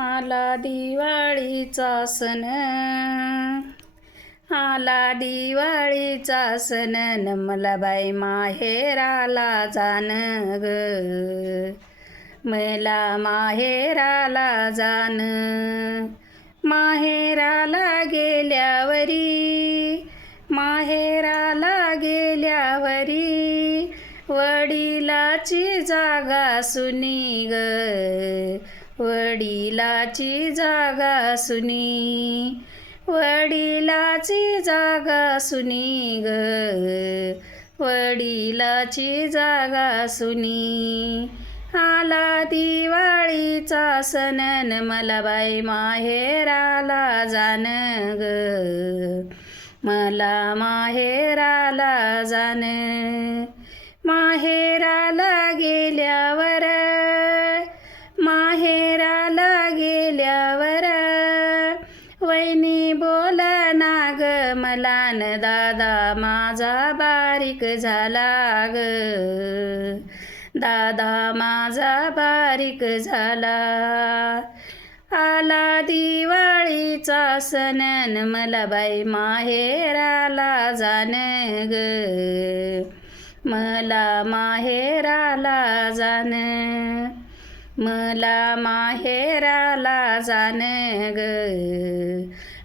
आला दिवाळीचा सण. आला दिवाळीचा सण न बाई माहेराला जाण ग. मला माहेराला जाण. माहेराला गेल्यावरी माहेराला गेल्यावरी वडिलाची जागा सुनी ग. वडिलाची जागा सुनी वडिलाची जागा सुनी ग. वडिलाची जागा सुनी आला दिवाळीचा सण मला बाई माहेराला जाण ग. मला माहेराला जाण माहेराला गेल्यावर माझा बारीक झाला ग. दादा माझा बारीक झाला. आला दिवाळीचा सणन मला बाई माहेराला जाण ग. मला माहेराला जाण मला माहेराला जाण ग.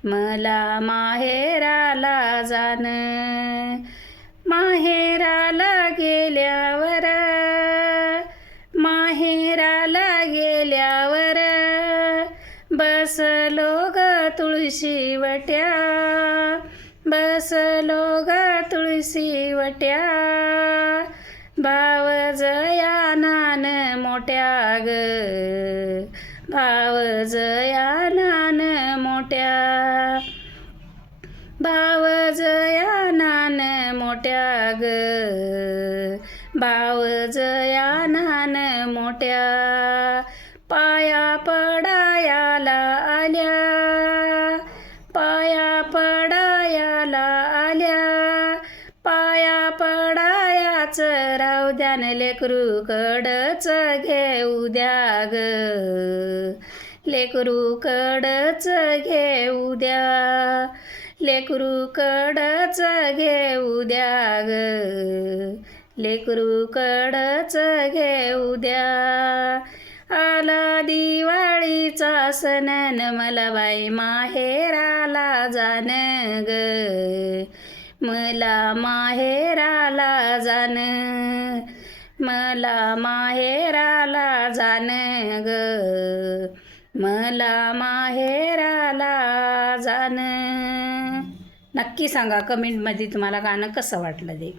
मला माहेराला जाण. माहेराला गेल्यावर माहेराला गेल्यावर बसलो ग तुळशी वट्या. बसलो ग तुळशी वट्या. भाव जया नान मोठ्या ग. भाव भाव नान मोठ्या ग भाव नान मोठ्या पाया पडायाला आल्या. पाया पडायाला आल्या. पाया पडायाच राव द्यान लेकरू कडच घेऊ द्या ग लेकरू कडच घेऊ द्या. लेकरू कडच घेऊ द्या ग लेकरू कडच घेऊ द्या. आला दिवाळीचा सण न मला बाई माहेराला जाण ग मला माहेराला जाण मला माहेराला जाण ग मला माहेराला जाण नक्की सांगा कमेंटमध्ये तुम्हाला गाणं कसं वाटलं ते.